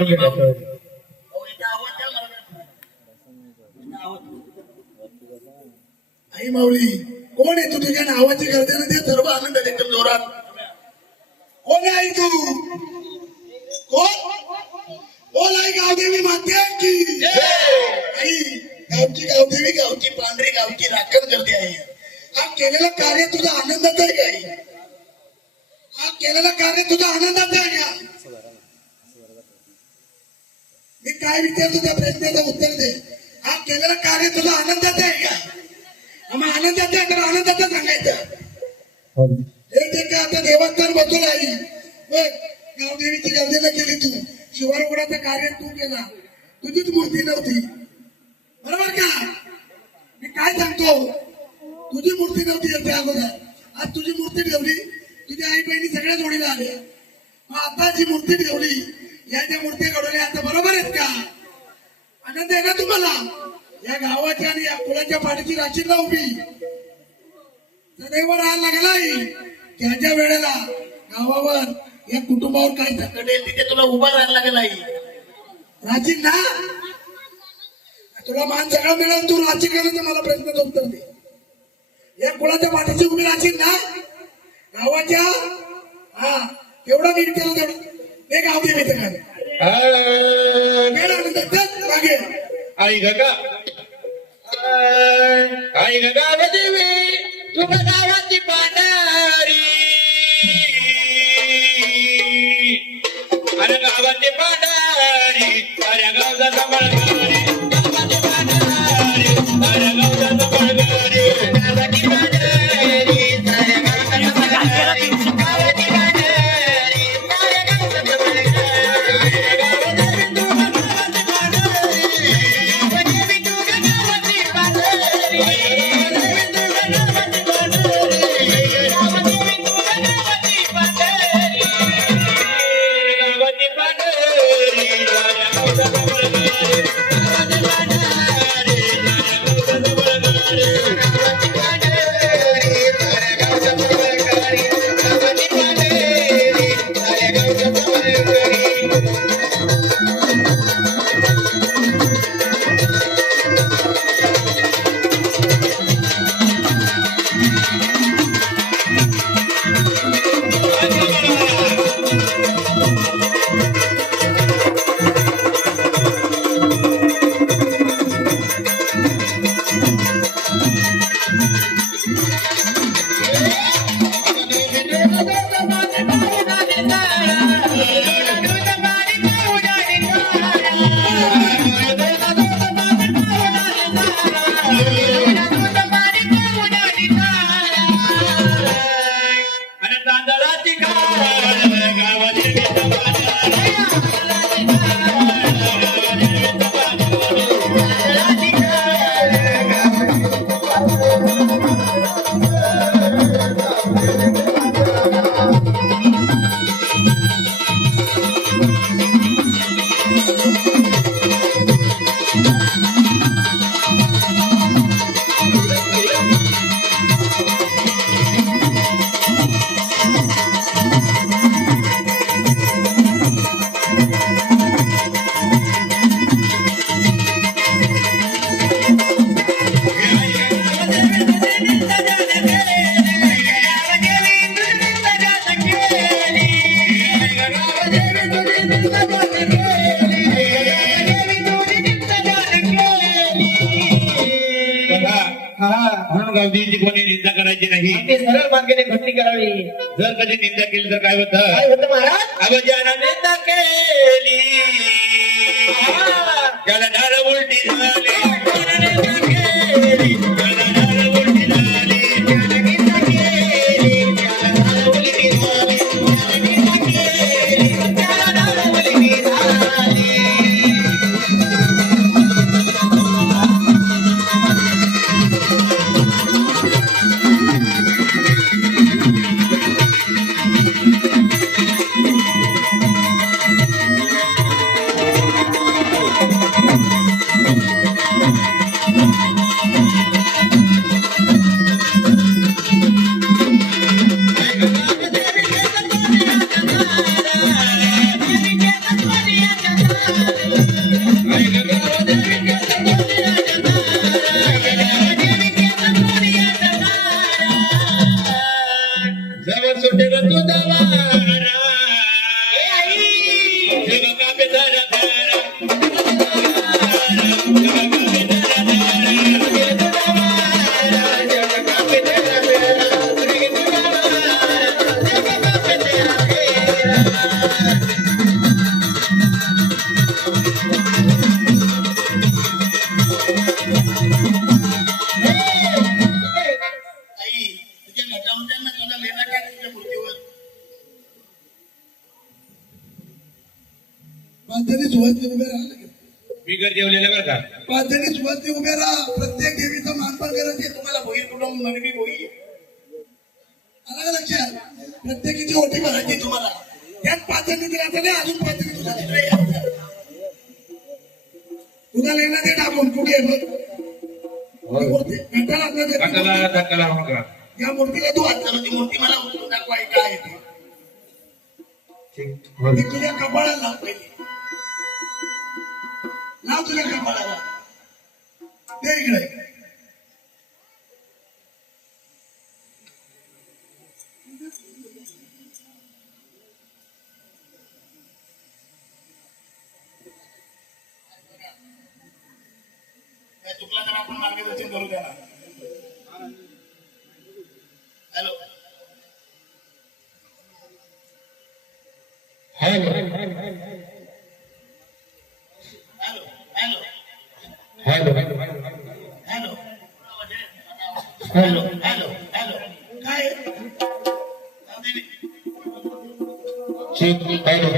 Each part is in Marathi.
काढून घेतला. आई माऊली कोण आहे तू? तुझ्या नावाची गर्दन ते सर्व आनंद एकदम जोरात. कोण आहे तू? कोण? बोल आई गावदेवी माते की आई. गावची गावदेवी, गावची पांढरी, गावची राखण करते आई. हा केलेलं कार्य तुझा आनंदाचं आहे का आई? हा केलेलं कार्य तुझा आनंदाचं आहे का? मी काय विचारतो त्या प्रश्नाचं उत्तर दे. हा केलेलं कार्य तुझा आनंदाचं आहे का? मग आनंदाचं आहे तर आनंदाचं सांगायचं. हे जे काय आता देवस्थान बसून आई गावदेवीची गर्दीला केली तू, शिवारगुडाचं कार्य तू केला, तुझीच मूर्ती नव्हती बरोबर का? मी काय सांगतो, तुझी मूर्ती नव्हती याच्या अगोदर. आज तुझी मूर्ती ठेवली, तुझ्या आई बहिणी सगळ्या जोडीला आल्या. मग आता जी मूर्ती ठेवली, या ज्या मूर्ती घडवल्या आता बरोबर आहेत का? आनंद आहे ना तुम्हाला? या गावाच्या आणि या कुळाच्या पाठीची राशीला उभी सदैव राहायला लागलाय. त्याच्या वेळेला गावावर या कुटुंबावर काही संकट येईल तिथे तुला उभा राहायला लागलाय. राशील ना? तुला मान सगळं मिळेल, तू राशी करायचं. मला प्रश्नाचं उत्तर दे. या कुळाच्या पाठीची उभी राशील ना गावाच्या? हा एवढं नीट केलं तेवढं ते गाव दे मित्र मागे. आई गगा, आई गगा देवी तुझ्या गावाची पांढरी, अरे गावाची पांढरी, अरे गावचा सांभाळणारी, गावाची पांढरी, अरे गावचा सांभाळणारी, गावाची पांढरी, अरे गावचा सांभाळणारी, गावाची पांढरी, अरे गावचा म्हणून गावदेवीची कोणी निंदा करायची नाही. सरळ मार्गाने भक्ती करावी. जर कधी निंदा केली तर काय होतं? काय होतं महाराज? अवजाना निंदा केली त्याला ढाल उलटी झाली, त्याला निंदा केली त्याला ढाल उलटी झाली, त्याला निंदा केली त्याला ढाल उलटी झाली, त्याला निंदा केली त्याला ढाल उलटी झाली. आई तुझ्या घटावून तुला लेणा काय तुझ्या मूर्तीवर पाच सुवासनी उभे राहा बिगर जेवलेलं बरं का पाच सुवासनी उभे राहा प्रत्येक देवीचा मानपान करायचे तुम्हाला भोई कुटुंब मनवी भोई आला का लक्षात प्रत्येकीची ओटी भरायची तुम्हाला त्यात पाच जणी दिला नाही अजून पाच जणी तुझ्या तिकडे यायचं. तुझा लेणा ते टाकून कुठे आहे बघ ती मूर्ती घंटाला आपल्या धक्काला धक्काला मग या मूर्तीला तू हात ती मूर्ती मला उचलून दाखवाय काय आहे ते. ठीक ती तुझ्या कपाळाला लाव पहिली लाव तुझ्या कपाळाला ते इकडे काय चुकला तर आपण मार्गदर्शन करू त्याला hello hello hello hello hello hello hello hello काय ठीक हॅलो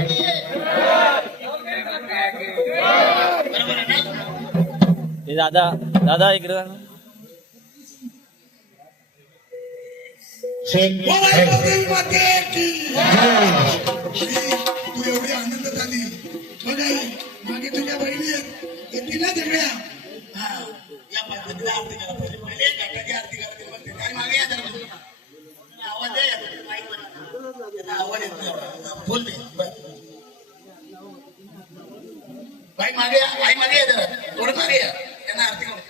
बरोबर आहे ना हे दादा दादा इकडे जा ना. ठीक बोलाय बदल माते की तू एवढी आनंद झाली बघा मागे तुझ्या बहिणी आहेत येतील ना सगळ्या हा या पद्धतीने आरती करा पहिले घटाची आरती करायची मग ते काय मागे या जरा आवाज आहे माईकवर आवाज येतो बोल दे भाई मागे या आई मागे या जरा थोडं मागे या त्यांना आरती करू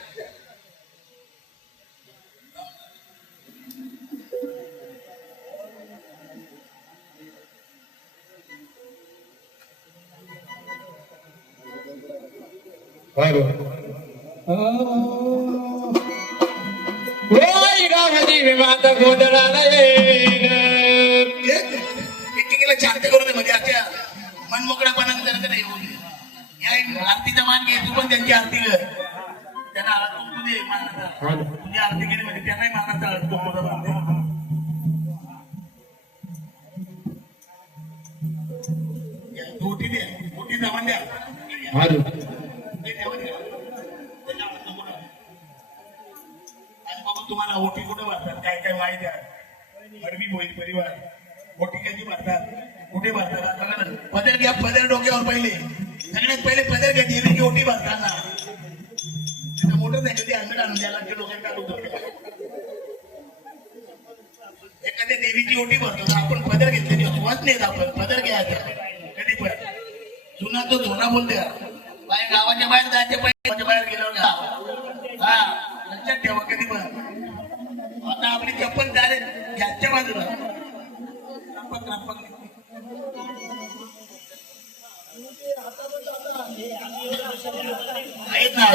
हॅलो होय गावाची विमात गोंधळाला येईल एकेकीला शांत करू दे म्हणजे आता मन मोकळ्यापणाने जरा नाही होऊ दे या आरतीचा मान घे तू पण त्यांची आरती कर त्यांना तू दे मानाचा तुझी आरती केली म्हणजे त्यांनाही मानाचा तो ओटी दे ओटी जमान द्या हॅलो तुम्हाला ओटी कुठे भरतात काय काय माहिती आहे मरमी मोहित परिवार ओटी कधी भरतात कुठे भरतात आता बघा ना पदर घ्या पदर डोक्यावर पहिले सगळ्यात पहिले पदर घ्या देवीची ओटी भरताना तिथं मोठं नाही कधी हेल्मेट आणून द्यायला ते डोक्यात काढून एखाद्या देवीची ओटी भरतो तर आपण पदर घेतलेली वाच नाही आपण पदर घ्यायचा कधी पण जुना तो झोना बोलते बाहेर गावाच्या बाहेर जायचे गावाच्या बाहेर गेल्यावर हा लक्षात ठेवा कधी पण आता आपली चप्पल डायरेक्ट घ्याच्या बाजूला आहेत ना